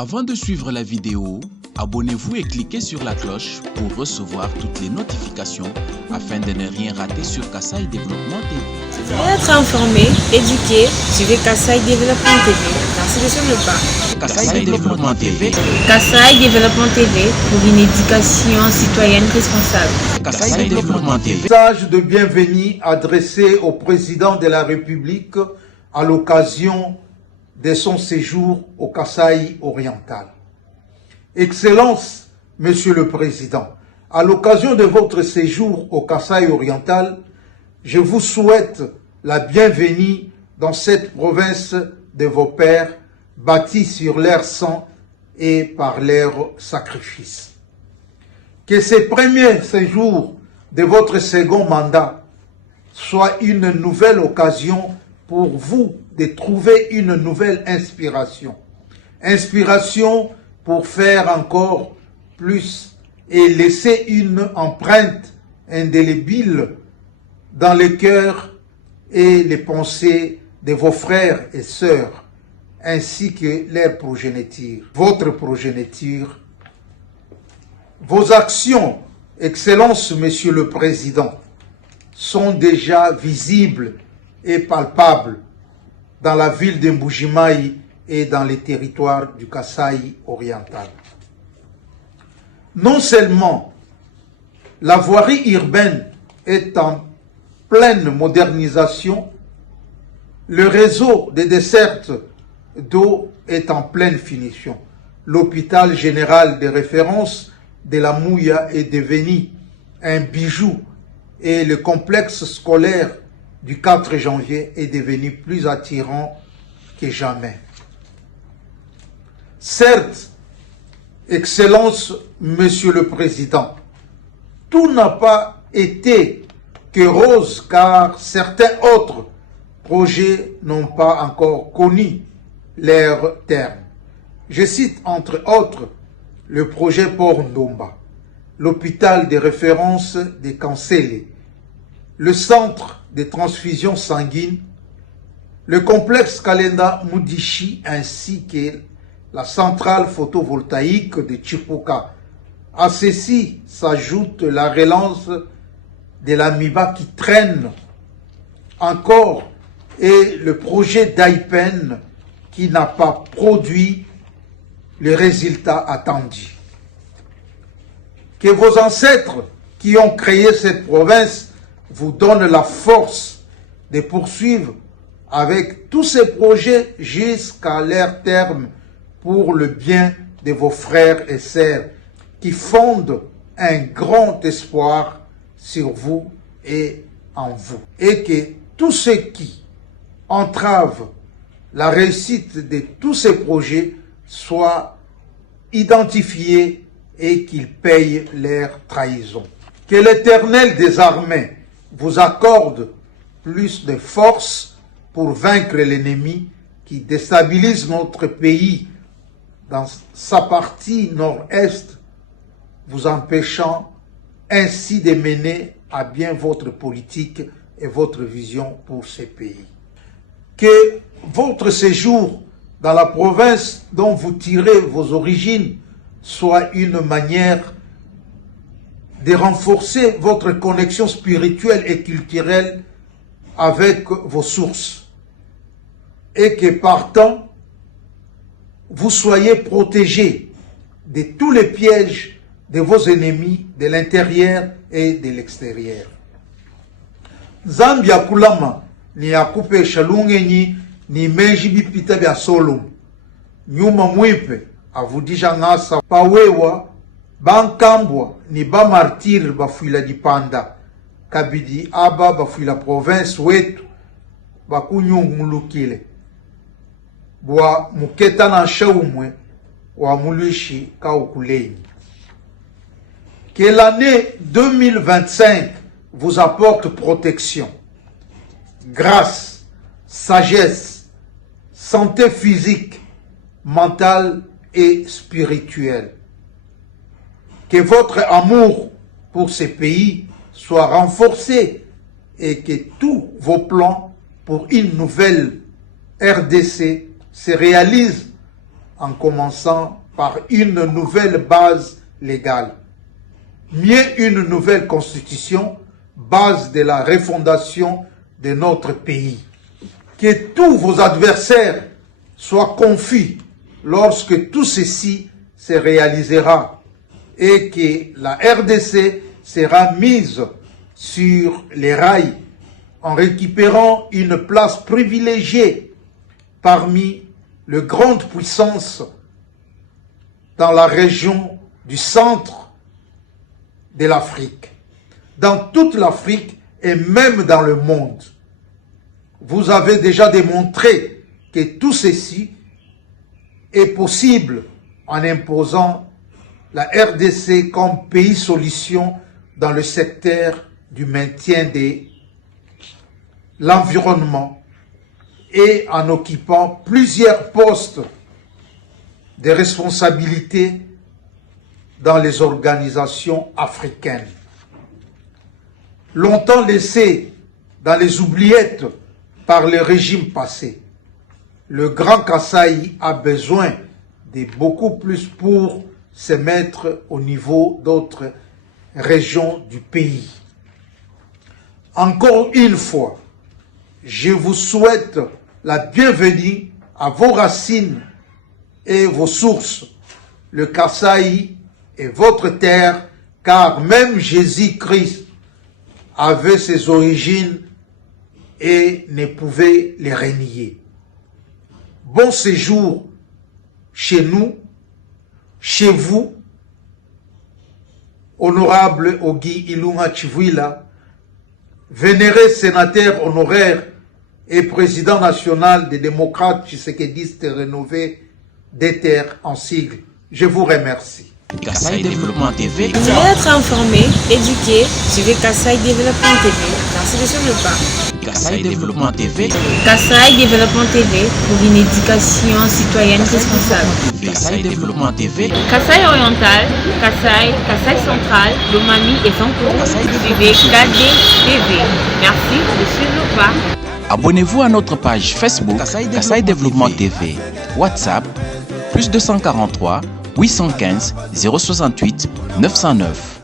Avant de suivre la vidéo, abonnez-vous et cliquez sur la cloche pour recevoir toutes les notifications afin de ne rien rater sur Kasaï Développement TV. Pour être informé, éduqué, suivez Kasaï Développement TV. Merci sur le pas. Kasaï Développement TV. Kasaï Développement TV pour une éducation citoyenne responsable. Kasaï Développement TV. Message de bienvenue adressé au président de la République à l'occasion de son séjour au Kasaï oriental. Excellence, Monsieur le Président, à l'occasion de votre séjour au Kasaï oriental, je vous souhaite la bienvenue dans cette province de vos pères, bâtie sur leur sang et par leur sacrifice. Que ces premiers séjours de votre second mandat soient une nouvelle occasion pour vous de trouver une nouvelle inspiration. Inspiration pour faire encore plus et laisser une empreinte indélébile dans le cœur et les pensées de vos frères et sœurs, ainsi que leur progéniture, votre progéniture. Vos actions, Excellence, Monsieur le Président, sont déjà visibles et palpables dans la ville de Mbujimayi et dans les territoires du Kasaï oriental. Non seulement la voirie urbaine est en pleine modernisation, le réseau des dessertes d'eau est en pleine finition. L'hôpital général de référence de la Mouya est devenu un bijou et le complexe scolaire du 4 janvier est devenu plus attirant que jamais. Certes, Excellence, Monsieur le Président, tout n'a pas été que rose car certains autres projets n'ont pas encore connu leur terme. Je cite entre autres le projet Port Ndomba, l'hôpital de référence de Kansele, le centre de transfusion sanguine, le complexe Kalenda Mudishi ainsi que la centrale photovoltaïque de Chipuka. À ceci s'ajoute la relance de l'Amiba qui traîne encore et le projet d'Aipen qui n'a pas produit les résultats attendus. Que vos ancêtres qui ont créé cette province vous donnent la force de poursuivre avec tous ces projets jusqu'à leur terme pour le bien de vos frères et sœurs qui fondent un grand espoir sur vous et en vous. Et que tous ceux qui entravent la réussite de tous ces projets soient identifiés et qu'ils payent leur trahison. Que l'Éternel des armées vous accorde plus de force pour vaincre l'ennemi qui déstabilise notre pays dans sa partie nord-est, vous empêchant ainsi de mener à bien votre politique et votre vision pour ces pays. Que votre séjour dans la province dont vous tirez vos origines soit une manière de renforcer votre connexion spirituelle et culturelle avec vos sources et que partant, vous soyez protégés de tous les pièges de vos ennemis de l'intérieur et de l'extérieur. Zambia kulama ni akupe shalungenyi ni menji bipita bya solom. Nyuma mwipe avudisha ngasa pawewa bankambwa ni ba martir bafuila dipanda. Kabidi aba bafuila province wetu bakunyungulukile. Bwa muketa na shaumwe wa muluishi kaukuleni. Que l'année 2025 vous apporte protection, grâce, sagesse, santé physique, mentale et spirituelle. Que votre amour pour ces pays soit renforcé et que tous vos plans pour une nouvelle RDC se réalisent en commençant par une nouvelle base légale. Mieux, une nouvelle constitution, base de la refondation de notre pays. Que tous vos adversaires soient confus lorsque tout ceci se réalisera et que la RDC sera mise sur les rails en récupérant une place privilégiée parmi les grandes puissances dans la région du centre de l'Afrique, dans toute l'Afrique et même dans le monde. Vous avez déjà démontré que tout ceci est possible en imposant la RDC comme pays solution dans le secteur du maintien de l'environnement et en occupant plusieurs postes de responsabilité dans les organisations africaines. Longtemps laissé dans les oubliettes par le régime passé, le Grand Kasaï a besoin de beaucoup plus pour se mettre au niveau d'autres régions du pays. Encore une fois, je vous souhaite la bienvenue à vos racines et vos sources. Le Kasaï est votre terre, car même Jésus-Christ avait ses origines et ne pouvait les renier. Bon séjour chez nous, chez vous, honorable Ogi Ilunga Chivuila, vénéré sénateur honoraire et président national des démocrates tshisekédistes rénovés des terres en sigle. Je vous remercie. Kasaï Développement TV. Vous voulez être informé, éduqué, suivez Kasaï Développement TV. Merci de suivre le pas. Kasaï Développement TV. Kasaï Développement TV pour une éducation citoyenne responsable. Kasaï Développement TV. Kasaï Oriental, Kasaï Central, Lomami et Sanko. Suivez KD TV. Merci de suivre le pas. Abonnez-vous à notre page Facebook Kasaï Développement TV. WhatsApp +243 815 068 909.